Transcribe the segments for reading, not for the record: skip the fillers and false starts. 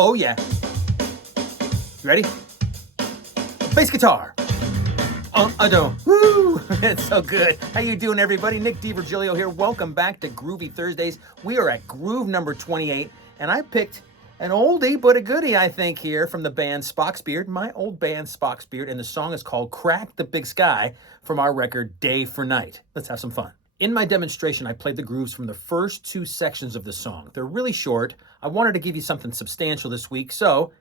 Oh yeah. You ready? Bass guitar. I don't. Woo! It's so good. How you doing, everybody? Nick DiVirgilio here. Welcome back to Groovy Thursdays. We are at groove number 28, and I picked an oldie but a goodie, I think, here from the band Spock's Beard, my old band Spock's Beard, and the song is called Crack the Big Sky from our record Day for Night. Let's have some fun. In my demonstration, I played the grooves from the first two sections of the song. They're really short. I wanted to give you something substantial this week, so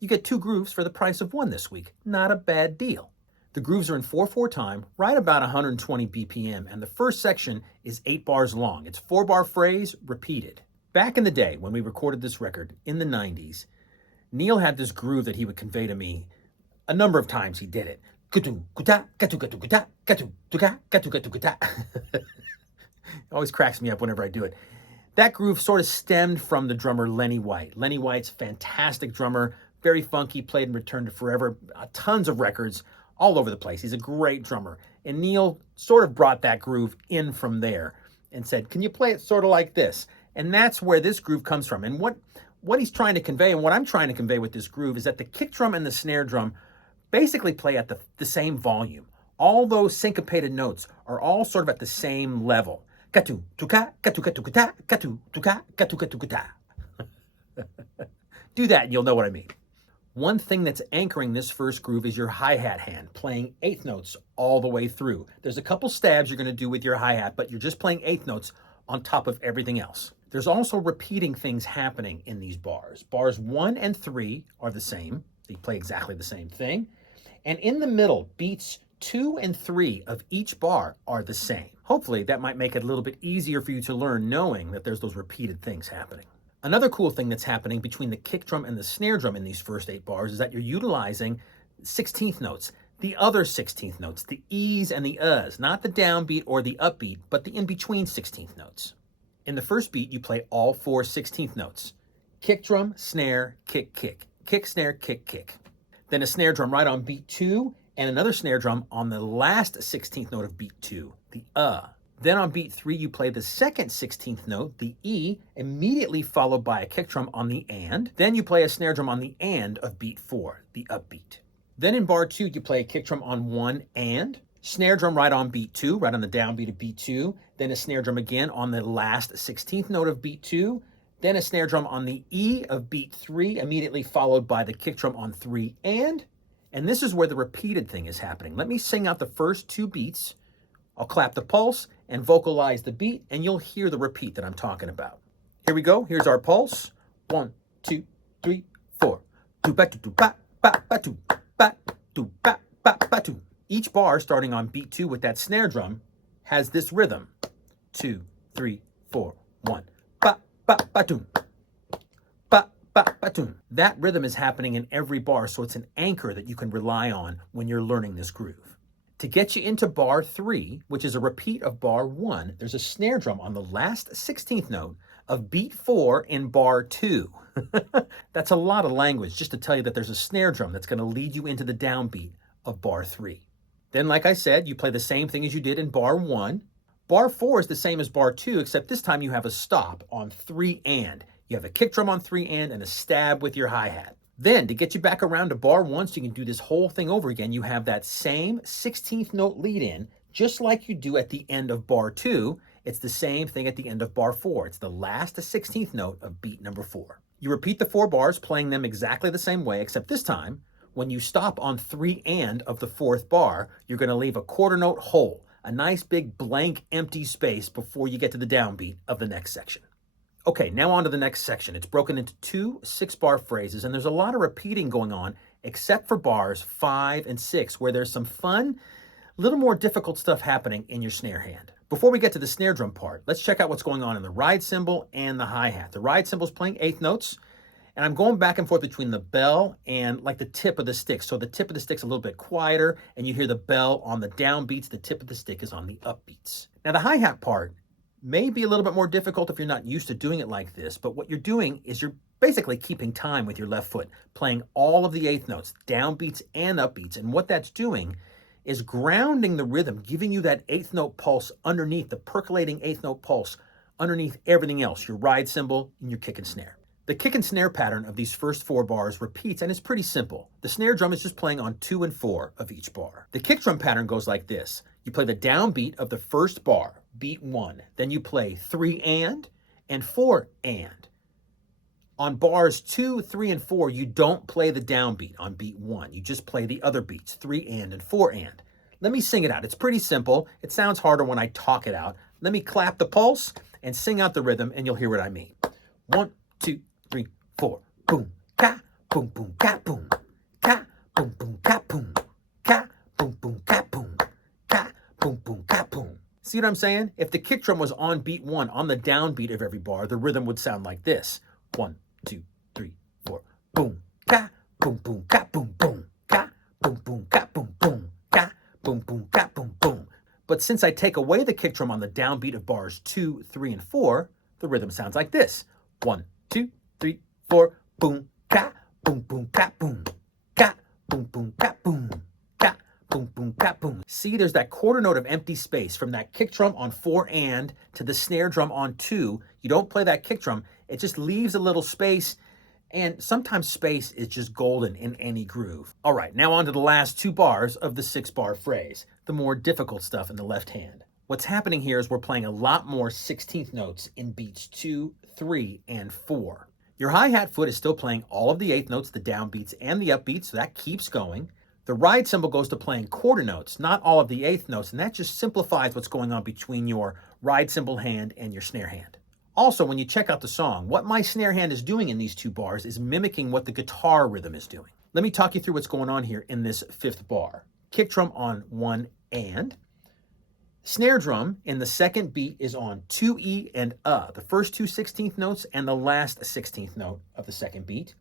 you get two grooves for the price of one this week. Not a bad deal. The grooves are in 4/4 time, right about 120 BPM, and the first section is 8 bars long. It's 4-bar phrase, repeated. Back in the day, when we recorded this record, in the 90s, Neil had this groove that he would convey to me. A number of times he did it. It always cracks me up whenever I do it. That groove sort of stemmed from the drummer Lenny White. Lenny White's fantastic drummer, very funky, played in Return to Forever, tons of records, all over the place. He's a great drummer. And Neil sort of brought that groove in from there and said, can you play it sort of like this? And that's where this groove comes from. And what he's trying to convey and what I'm trying to convey with this groove is that the kick drum and the snare drum basically play at the same volume. All those syncopated notes are all sort of at the same level. Do that and you'll know what I mean. One thing that's anchoring this first groove is your hi-hat hand, playing eighth notes all the way through. There's a couple stabs you're going to do with your hi-hat, but you're just playing eighth notes on top of everything else. There's also repeating things happening in these bars. Bars 1 and 3 are the same. They play exactly the same thing. And in the middle, beats 2 and 3 of each bar are the same. Hopefully that might make it a little bit easier for you to learn knowing that there's those repeated things happening. Another cool thing that's happening between the kick drum and the snare drum in these first 8 bars is that you're utilizing 16th notes, the other 16th notes, the E's and the U's, not the downbeat or the upbeat, but the in-between 16th notes. In the first beat, you play all 4 16th notes. Kick drum, snare, kick, kick. Kick, snare, kick, kick. Then a snare drum right on beat 2, and another snare drum on the last 16th note of beat 2, the Then on beat 3, you play the second 16th note, the E, immediately followed by a kick drum on the and. Then you play a snare drum on the and of beat 4, the upbeat. Then in bar 2, you play a kick drum on 1 and, snare drum right on beat 2, right on the downbeat of beat 2, then a snare drum again on the last 16th note of beat 2, then a snare drum on the E of beat 3, immediately followed by the kick drum on 3 and this is where the repeated thing is happening. Let me sing out the first 2 beats. I'll clap the pulse and vocalize the beat, and you'll hear the repeat that I'm talking about. Here we go. Here's our pulse. 1, 2, 3, 4. Each bar, starting on beat 2 with that snare drum, has this rhythm. 2, 3, 4, 1. That rhythm is happening in every bar, so it's an anchor that you can rely on when you're learning this groove. To get you into bar 3, which is a repeat of bar 1, there's a snare drum on the last 16th note of beat 4 in bar 2. That's a lot of language just to tell you that there's a snare drum that's going to lead you into the downbeat of bar 3. Then, like I said, you play the same thing as you did in bar 1. Bar 4 is the same as bar 2, except this time you have a stop on 3 and. You have a kick drum on 3 and a stab with your hi-hat. Then, to get you back around to bar 1 so you can do this whole thing over again, you have that same 16th note lead-in, just like you do at the end of bar 2. It's the same thing at the end of bar 4. It's the last 16th note of beat number 4. You repeat the 4 bars, playing them exactly the same way, except this time, when you stop on 3 and of the 4th bar, you're going to leave a quarter note hole, a nice big blank empty space before you get to the downbeat of the next section. Okay, now on to the next section. It's broken into 2 6-bar phrases, and there's a lot of repeating going on, except for bars 5 and 6, where there's some fun, little more difficult stuff happening in your snare hand. Before we get to the snare drum part, let's check out what's going on in the ride cymbal and the hi-hat. The ride cymbal is playing 8th notes, and I'm going back and forth between the bell and like the tip of the stick. So the tip of the stick's a little bit quieter, and you hear the bell on the downbeats. The tip of the stick is on the upbeats. Now the hi-hat part may be a little bit more difficult if you're not used to doing it like this, but what you're doing is you're basically keeping time with your left foot, playing all of the 8th notes, downbeats and upbeats, and what that's doing is grounding the rhythm, giving you that 8th note pulse underneath, the percolating 8th note pulse underneath everything else, your ride cymbal and your kick and snare. The The kick and snare pattern of these first 4 bars repeats, and it's pretty simple. The snare drum is just playing on 2 and 4 of each bar. The kick drum pattern goes like this. You play the downbeat of the first bar, beat 1. Then you play 3 and 4 and. On bars 2, 3, and 4, you don't play the downbeat on beat 1. You just play the other beats, 3 and 4 and. Let me sing it out. It's pretty simple. It sounds harder when I talk it out. Let me clap the pulse and sing out the rhythm, and you'll hear what I mean. 1, 2, 3, 4. Boom, ka, boom, boom, ka, boom, ka, boom, boom, ka, boom, ka, boom, boom, ka, boom, ka, boom, boom, ka, boom. See what I'm saying? If the kick drum was on beat 1, on the downbeat of every bar, the rhythm would sound like this. 1, 2, 3, 4. Boom, ka, boom, boom, ka, boom, boom, ka, boom, boom, ka, boom, boom, ka, boom, boom, ka, boom, boom. But since I take away the kick drum on the downbeat of bars 2, 3, and 4, the rhythm sounds like this. 1, 2, 3, 4. Boom, ka, boom, boom, ka, boom, ka, boom, boom, ka, boom, ka, boom, boom, ka, boom. See, there's that quarter note of empty space from that kick drum on 4 and to the snare drum on 2. You don't play that kick drum. It just leaves a little space, and sometimes space is just golden in any groove. All right, now on to the last 2 bars of the 6-bar phrase, the more difficult stuff in the left hand. What's happening here is we're playing a lot more 16th notes in beats 2, 3, and 4. Your hi-hat foot is still playing all of the 8th notes, the downbeats and the upbeats, so that keeps going. The ride cymbal goes to playing quarter notes, not all of the 8th notes, and that just simplifies what's going on between your ride cymbal hand and your snare hand. Also, when you check out the song, what my snare hand is doing in these 2 bars is mimicking what the guitar rhythm is doing. Let me talk you through what's going on here in this 5th bar. Kick drum on 1 and. Snare drum in the second beat is on 2E and the first 2 16th notes and the last 16th note of the second beat.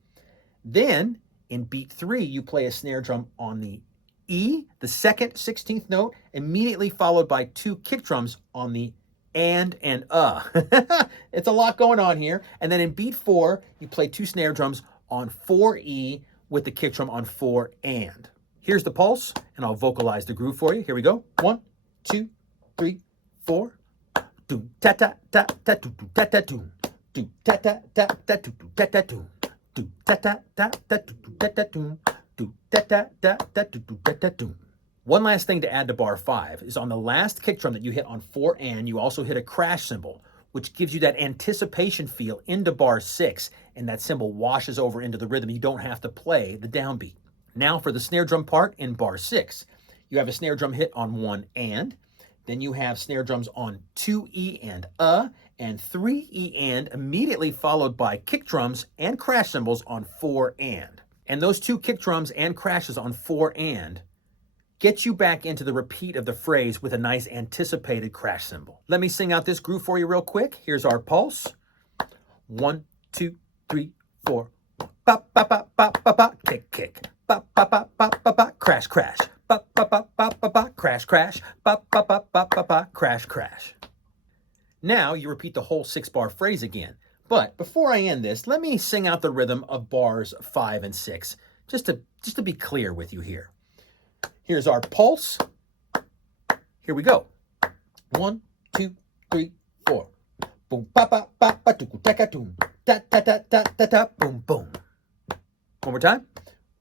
Then in beat 3, you play a snare drum on the E, the second 16th note, immediately followed by 2 kick drums on the and. It's a lot going on here. And then in beat 4, you play 2 snare drums on 4E with the kick drum on 4 and. Here's the pulse, and I'll vocalize the groove for you. Here we go. 1, 2, 3, 4. Do ta ta ta ta do ta ta do. Do ta ta ta ta do ta ta do. Do ta ta ta ta do ta ta do. Do ta ta ta ta do ta ta do. One last thing to add to bar 5 is on the last kick drum that you hit on 4 and, you also hit a crash cymbal, which gives you that anticipation feel into bar 6, and that cymbal washes over into the rhythm. You don't have to play the downbeat. Now for the snare drum part in bar 6. You have a snare drum hit on 1 and, then you have snare drums on 2E and 3E and, immediately followed by kick drums and crash cymbals on 4 and. And those 2 kick drums and crashes on 4 and get you back into the repeat of the phrase with a nice anticipated crash cymbal. Let me sing out this groove for you real quick. Here's our pulse. 1, 2, 3, 4. Ba ba ba ba ba ba, kick kick. Ba ba ba ba ba ba, crash crash. Ba ba ba ba ba ba, crash crash. Ba ba ba ba ba ba, crash crash. Now you repeat the whole 6-bar phrase again. But before I end this, let me sing out the rhythm of bars 5 and 6, just to be clear with you here. Here's our pulse. Here we go. 1, 2, 3, 4. Boom ba ba ba ba do ta ka doom. Ta ta ta ta ta ta boom boom. One more time.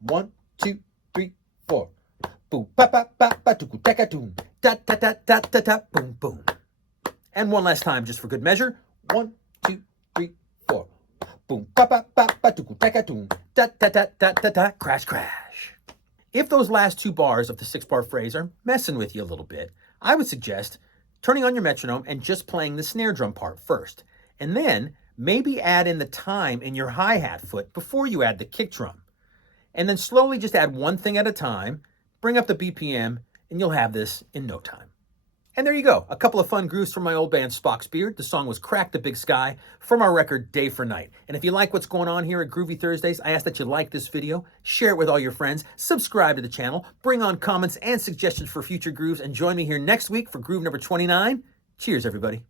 1, 2, 3, 4. Boom ba ba ba ba do ta ka doom. Ta ta ta ta ta ta boom boom. And one last time, just for good measure. 1, 2, 3, 4. Boom ba ba ba ba do ta ka doom. Ta ta ta ta ta ta crash crash. If those last 2 bars of the 6-bar phrase are messing with you a little bit, I would suggest turning on your metronome and just playing the snare drum part first. And then maybe add in the time in your hi-hat foot before you add the kick drum. And then slowly just add one thing at a time, bring up the BPM, and you'll have this in no time. And there you go, a couple of fun grooves from my old band Spock's Beard. The song was Crack the Big Sky from our record Day for Night. And if you like what's going on here at Groovy Thursdays, I ask that you like this video, share it with all your friends, subscribe to the channel, bring on comments and suggestions for future grooves, and join me here next week for groove number 29. Cheers, everybody.